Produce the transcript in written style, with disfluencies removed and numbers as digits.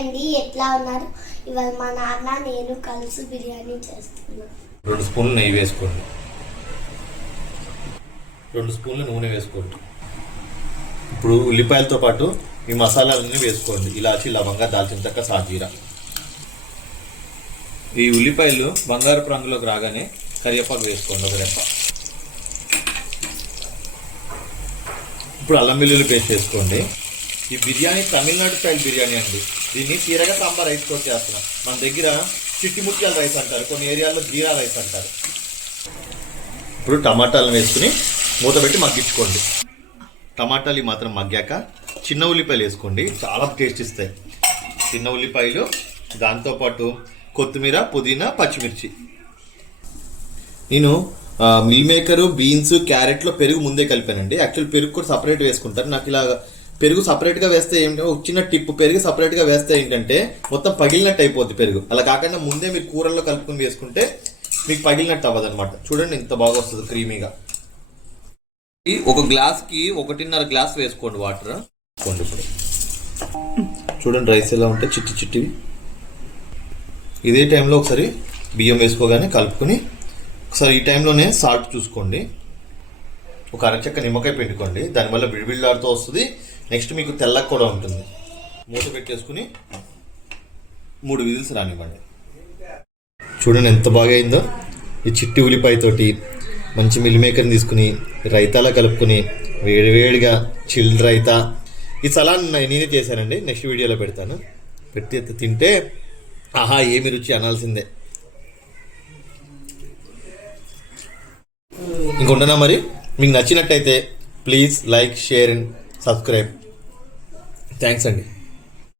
అండి, ఎట్లా ఉన్నారు? ఇవాళ మా నాన్న నేను కలిసి బిర్యానీ చేస్తున్నాను. 2 స్పూన్లు నెయ్యి వేసుకోండి, 2 స్పూన్లు నూనె వేసుకోండి. ఇప్పుడు ఉల్లిపాయలతో పాటు ఈ మసాలాలన్నీ వేసుకోండి. ఇలాచి, లవంగా, దాల్చిన చెక్క, సాజీరా. ఈ ఉల్లిపాయలు బంగారపు రంగులోకి రాగానే కరివేపాకు వేసుకోండి, ఒక రెప్ప. ఇప్పుడు అల్లం వెల్లుల్లి పేస్ట్ వేసుకోండి. ఈ బిర్యానీ తమిళనాడు స్టైల్ బిర్యానీ అండి. దీన్ని తీరగా సాంబార్ రైస్తో చేస్తున్నాం. మన దగ్గర చిట్టి ముత్యాల రైస్ అంటారు, కొన్ని ఏరియాల్లో జీరా రైస్ అంటారు. ఇప్పుడు టమాటాలను వేసుకుని మూత పెట్టి మగ్గించుకోండి. టమాటాలు మాత్రం మగ్గాక చిన్న ఉల్లిపాయలు వేసుకోండి, చాలా టేస్ట్ ఇస్తాయి చిన్న ఉల్లిపాయలు. దాంతోపాటు కొత్తిమీర, పుదీనా, పచ్చిమిర్చి. నేను మిల్ మేకరు, బీన్స్, క్యారెట్లో పెరుగు ముందే కలిపానండి. యాక్చువల్ పెరుగు కూడా సపరేట్ వేసుకుంటారు. నాకు ఇలా పెరుగు సపరేట్గా వేస్తే ఏంటంటే ఒక చిన్న టిప్, పెరుగు సపరేట్గా వేస్తే ఏంటంటే మొత్తం పగిలినట్టు అయిపోద్ది పెరుగు. అలా కాకుండా ముందే మీరు కూరల్లో కలుపుకొని వేసుకుంటే మీకు పగిలినట్టు అవ్వదు అనమాట. చూడండి ఎంత బాగా వస్తుంది క్రీమీగా. ఒక గ్లాస్కి 1.5 గ్లాస్ వేసుకోండి వాటర్. ఇప్పుడు చూడండి రైస్ ఎలా ఉంటే చిట్టి చిట్టివి. ఇదే టైంలో ఒకసారి బియ్యం వేసుకోగానే కలుపుకొని ఒకసారి ఈ టైంలోనే సాల్ట్ చూసుకోండి. ఒక అరచెక్క నిమ్మకాయ పిండుకోండి, దానివల్ల బిడిబిళ్ళాడుతూ వస్తుంది. నెక్స్ట్ మీకు తెల్లగా కూడా ఉంటుంది. మూత పెట్టేసుకుని 3 విజిల్స్ రానివ్వండి. చూడండి ఎంత బాగా అయిందో. ఈ చిట్టి ఉల్లిపాయతోటి మంచి మిల్ మేకర్ని తీసుకుని రైతాలా కలుపుకొని వేడివేడిగా చిల్ రైతా. ఈ సలాడ్ నేనే చేశానండి, నెక్స్ట్ వీడియోలో పెడతాను. పెట్టి తింటే ఆహా ఏమి రుచి అనాల్సిందే. ఇంకొంటున్నా మరి. మీకు నచ్చినట్టయితే please like, share and subscribe. Thanks అండి.